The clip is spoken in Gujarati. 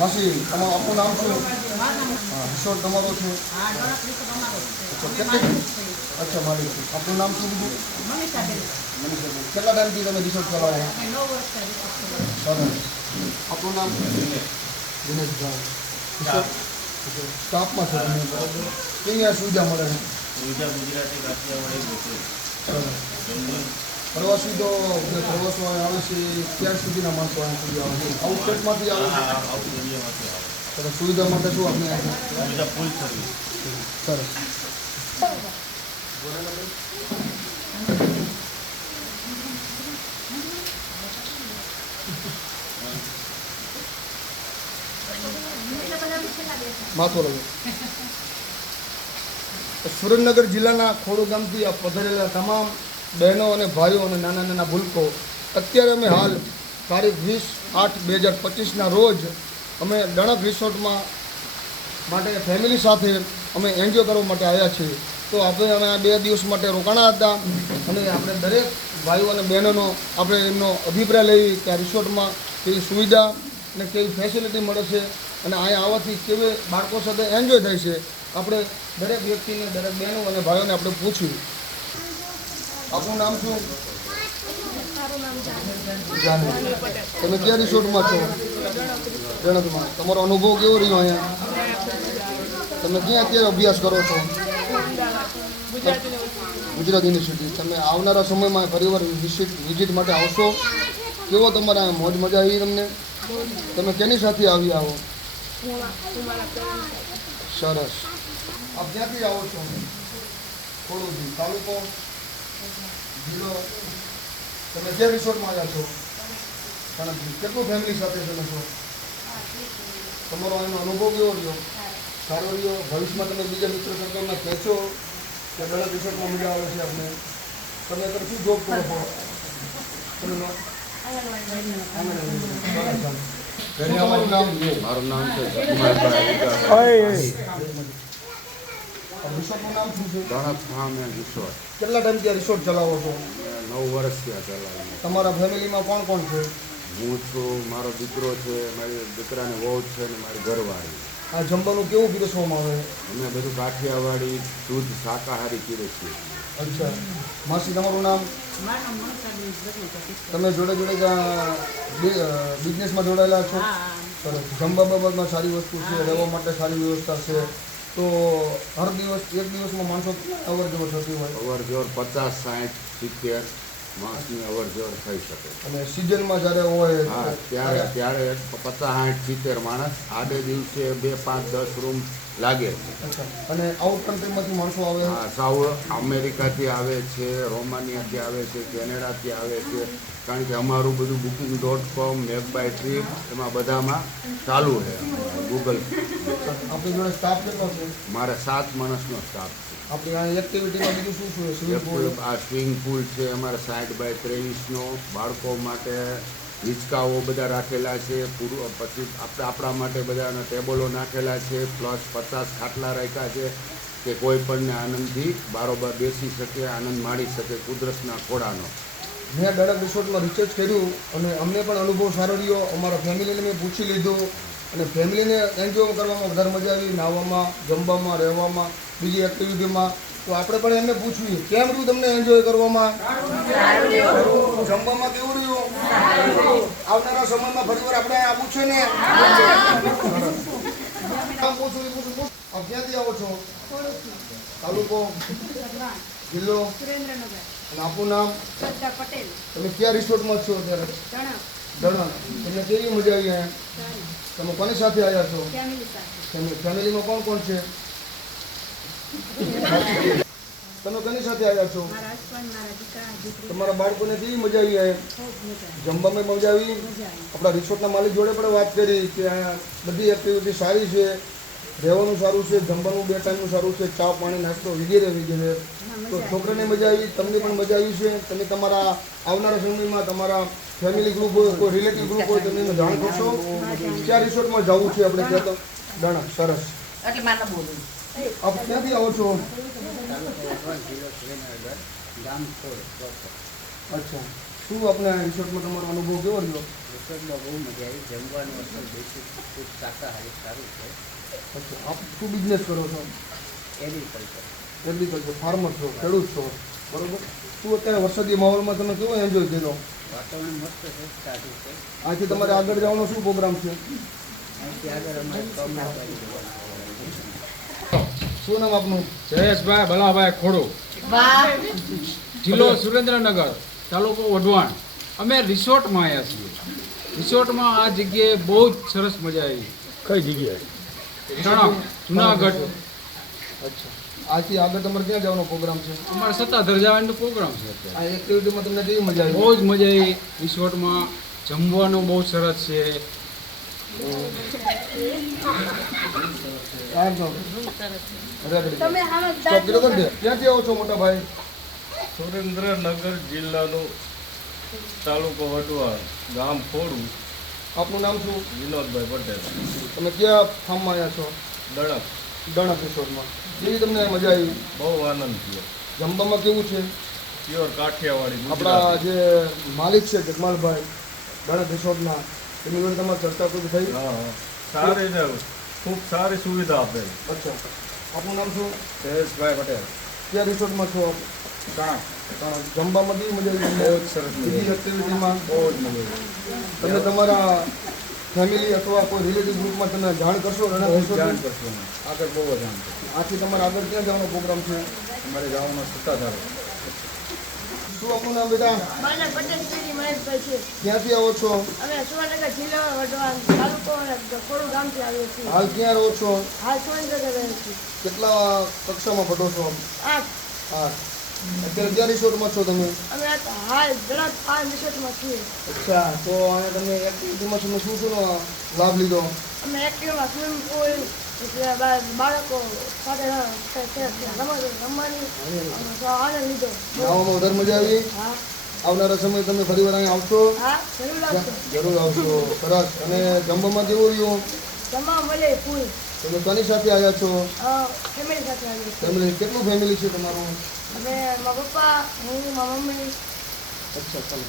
માસી આપનું નામ શું? રિસોર્ટ તમારો છે? અચ્છા માલિક છે. આપનું નામ શું કીધું? મનીષાબેન. કેટલા ટાઈમથી તમે રિસોર્ટ ચલાવો? 9 વર્ષથી. સરસ. આપનું નામ? દિનેશભાઈ. સ્ટાફમાં છો તમે? બરાબર. કેવી સુવિધા મળે છે? સુવિધા ગુજરાતી કાઠિયાવાડી બસો. પ્રવાસી તો જે પ્રવાસો આવે છે ક્યાં સુધીના માણસો અહીંયા સુધી આવે છે? આઉટલેટમાંથી આવે છે? આઉટ એરિયામાંથી આવે. સરસ. સુવિધા માટે શું આપણે સુવિધા ફૂલ સર્વિસ. સરસ. માથો લગે. સુરેન્દ્રનગર જિલ્લાના ખોડુ ગામથી આ પધારેલા તમામ બહેનો અને ભાઈઓ અને નાના નાના ભૂલકો, અત્યારે અમે હાલ તારીખ 20/8/2025ના રોજ અમે ડણક રિસોર્ટમાં માટે ફેમિલી સાથે અમે એન્જોય કરવા માટે આવ્યા છીએ. તો આપણે અમે આ 2 દિવસ માટે રોકાણા હતા અને આપણે દરેક ભાઈઓ અને બહેનોનો આપણે એમનો અભિપ્રાય લઈ કે આ રિસોર્ટમાં કેવી સુવિધા અને કેવી ફેસિલિટી મળે છે અને અહીંયા આવવાથી કેવી બાળકો સાથે એન્જોય થાય છે. આપણે દરેક વ્યક્તિને, દરેક બહેનો અને ભાઈઓને આપણે પૂછ્યું. આપનું નામ શું? જાનવી. તમે ક્યાં રિસોર્ટમાં છો? જણકમાં. તમારો અનુભવ કેવો રહ્યો અહીંયા? તમે ક્યાં અત્યારે અભ્યાસ કરો છો? ગુજરાત યુનિવર્સિટી. તમે આવનારા સમયમાં ફરીવાર વિઝિટ માટે આવશો? કેવો તમારા મોજ મજા આવી તમને? તમે કેની સાથે આવી આવો? સરસ. આપ ક્યાંથી આવો છો? ખોડુથી. તાલુકો? જિલ્લો? તમે ક્યાં રિસોર્ટમાં આવ્યા છો? કેટલું ફેમિલી સાથે તમે છો? તમારો એનો અનુભવ કેવો રહ્યો? સારો રહ્યો? ભવિષ્યમાં તમે બીજા મિત્રો સર્કલમાં કહેશો કે દરેક રિસોર્ટમાં મજા આવે છે આપણે? તમે અત્યારે શું જોબ કરો છો? તમે મારું નામ છે જગમાલભાઈ. રિસોર્ટનું નામ શું છે? ડણક ફાર્મ એન્ડ રિસોર્ટ. કેટલા ટાઈમથી આ રિસોર્ટ ચલાવો છો? 9 વર્ષ થયા ચલાવીને. તમારા ફેમિલીમાં કોણ કોણ છે? હું છું, મારો દીકરો છે, મારી દીકરાની વહુ છે અને મારી ઘરવાળી. આ જમવાનું કેવું પીરસવામાં આવે? અમે બધું કાઠિયાવાડી શુદ્ધ શાકાહારી પીરસીએ. અચ્છા. માસી તમારું નામ? મારું નામ મનીષાબેન. તમે જોડે બિઝનેસમાં જોડાયેલા છો? સરસ. જમવા બાબતમાં સારી વસ્તુ છે, રહેવા માટે સારી વ્યવસ્થા છે. તો હર દિવસ એક દિવસમાં માણસો અવર જવર થતી હોય? અવર જવર 50, 60, 70 માણસની અવર જવર થઈ શકે. અને સિઝનમાં જ્યારે હોય હા, ત્યારે 50, 60, 70 માણસ આડે દિવસે 2, 5, 10 રૂમ લાગે. અચ્છા. અને આઉટ કન્ટ્રીમાંથી માણસો આવે? હા, સાઉથ અમેરિકાથી આવે છે, રોમાનિયાથી આવે છે, કેનેડાથી આવે છે. કારણ કે અમારું બધું booking.com, મેક બાય ટ્રીપ એમાં બધામાં ચાલુ છે. ગૂગલ. આપણી જોડે સ્ટાફ કેટલો છે? મારે 7 માણસનો સ્ટાફ છે. આપણી આ એક્ટિવિટીમાં બીજું શું શું? Swimming pool? આ સ્વિમિંગ પુલ છે અમારે 60/23નો. બાળકો માટે હિંચકાઓ બધા રાખેલા છે. પછી આપણા માટે બધાના ટેબલો નાખેલા છે. પ્લસ 50 ખાટલા રાખ્યા છે કે કોઈ પણને આનંદથી બારોબાર બેસી શકે, આનંદ માણી શકે કુદરતના ખોળાનો. મેં ડણક રિસોર્ટમાં રિસર્ચ કર્યું અને અમને પણ અનુભવ સારો રહ્યો. અમારા ફેમિલીને મેં પૂછી લીધું અને ફેમિલીને એન્જોય કરવામાં વધારે મજા આવી. નાહવામાં, જમવામાં, રહેવામાં, બીજી એક્ટિવિટીમાં. તો આપણે પણ એમને પૂછ્યું કેમ રહ્યું તમને એન્જોય કરવામાં? જમવામાં કેવું રહ્યું? આવનારા સમયમાં ફરીવાર આપણે આવવું છે ને? આપ ક્યાંથી આવો છો? તાલુકો? જિલ્લો? સુરેન્દ્રનગર. અને આપનું નામ? શ્રદ્ધા પટેલ. તમે ક્યાં રિસોર્ટમાં છો અત્યારે? ડણક. તમને કેવી મજા આવી અહીંયા? તમે કોની સાથે આવ્યા છો? ફેમિલી સાથે. ફેમિલીમાં કોણ કોણ છે? તમે કોની સાથે આવ્યા છો? મારા હસબન્ડ, મારા દીકરા, દીકરી. તમારા બાળકોને કેવી મજા આવી અહીંયા? ખૂબ મજા આવી. જમવામાં મજા આવી? મજા આવી. આપણા રિસોર્ટના માલિક જોડે પણ વાત કરી કે આ બધી એક્ટિવિટી સારી છે, રહેવાનું સારું છે, જમવાનું 2 ટાઈમનું સારું છે, ચા પાણી નાસ્તો વગેરે વગેરે. તો છોકરાને મજા આવી, તમને પણ મજા આવી છે. તમે તમારા આવનારા સમયમાં તમારા ફેમિલી ગ્રુપ હોય, કોઈ રિલેટિવ ગ્રુપ હોય, તમે એને જાણ કરશો ક્યાં રિસોર્ટમાં જવું છે આપણે? ત્યાં તો ડણક. સરસ. આપ ક્યાંથી આવો છો? અચ્છા. શું આપણે રિસોર્ટમાં તમારો અનુભવ કેવો રહ્યો? રિસોર્ટમાં બહુ મજા આવી. જમવાનું અસલ દેશી ખૂબ શાકાહારી સારું છે. અચ્છા, આપ શું બિઝનેસ કરો છો? એગ્રીકલ્ચર એગ્રીકલ્ચર, ફાર્મર છો, ખેડૂત છો, બરોબર. શું અત્યારે વરસાદી માહોલમાં તમે કેવો એન્જોય કર્યો? વાતાવરણ મસ્ત છે, સારું છે. આથી તમારે આગળ જવાનો શું પ્રોગ્રામ છે? અહીંથી આગળ અમારે સોમનાથ બાજુ જવાનું. શું નામ આપનું? જયેશભાઈ ભલાભાઈ ખોડો, જિલ્લો સુરેન્દ્રનગર, તાલુકો વઢવાણ. અમે રિસોર્ટમાં આવ્યા છીએ. રિસોર્ટમાં આ જગ્યાએ બહુ જ સરસ મજા આવી. કઈ જગ્યાએ? ટણક, જુનાગઢ. અચ્છા, આથી આગળ તમારે ક્યાં જવાનો પ્રોગ્રામ છે? અમારે સત્તાધર જવાનો પ્રોગ્રામ છે અત્યારે. આ એક્ટિવિટીમાં તમને કેવી મજા આવી? બહુ જ મજા આવી. રિસોર્ટમાં જમવાનું બહુ સરસ છે. તમે આમ જ સ્ટોપ કર્યો તો ને? ક્યાંથી આવો છો મોટા ભાઈ? સુરેન્દ્રનગર જિલ્લાનું તાલુકો વટવાણ, ગામ ખોડું, આપનું નામ શું? વિનોદભાઈ પટેલ, તમે ક્યાં ફાર્મમાં આવ્યા છો? દડક. ડણક રિસોર્ટમાં. કેવી તમને મજા આવી? બહુ આનંદ થયો. જમવામાં કેવું છે? પ્યોર કાઠિયાવાડી આપણા ગુજરાતી. જે માલિક છે જગમાલભાઈ ડણક રિસોર્ટના, એની જોડે તમારી ચર્ચા કોઈ થઈ? હા હા, સારી છે, ખૂબ સારી સુવિધા આપેલ. અચ્છા, આપનું નામ શું? જયેશભાઈ પટેલ, ક્યાં રિસોર્ટમાં છો? જમવામાં કેવી મજા આવી? બહુ જ સરસ મજા બીજી આવી. એક્ટિવિટીમાં બહુ જ મજા આવી. તમે તમારા ફેમિલી અથવા કોઈ રિલેટિવ ગ્રુપમાં તમે જાણ કરશો બહુ રણક જ જાણ રિસોર્ટની? કરશું અમે. આગળ બહુ જ જાણ કરશું. આથી તમારે આગળ ક્યાં જવાનો પ્રોગ્રામ છે? અમારે જવાનો સત્તાધાર. શું આપનું નામ બેટા? મારા પટેલ શ્રી મહેશભાઈ છે. ક્યાંથી આવો છો? અમે સુરેન્દ્રનગર જિલ્લો વઢવાણ તાલુકો ખોડું ગામથી આવીએ છીએ. હાલ ક્યાં રહો છો? હાલ સુરેન્દ્રનગર રહે છે. કેટલા કક્ષામાં ભણો છો? 8. હા. અત્યારે ક્યાં રિસોર્ટમાં છો તમે? અમે હાલ દરરોજ 5 રિસોર્ટમાં છીએ. અચ્છા, તો અહીંયા તમે એક્ટિવિટીમાં તમે શું શું લાભ લીધો? અમે એક્ટિવમાં સ્વિમિંગ પુલ, બાળકો સાથે રમવાની આનંદ લીધો. નાવામાં વધારે મજા આવી? હા આવનારા સમય તમે ફરીવાર અહીંયા આવશો? હા જરૂર આવશો. જરૂર આવશો. સરસ. અને જમવામાં કેવું રહ્યું? તમામ મળે ફૂલ તમે કોની સાથે આવ્યા છો? ફેમિલી સાથે આવીએ છીએ. ફેમિલી કેટલું ફેમિલી છે તમારું? અમે મારા પપ્પા, હું, મારા મમ્મી. અચ્છા, ચાલો.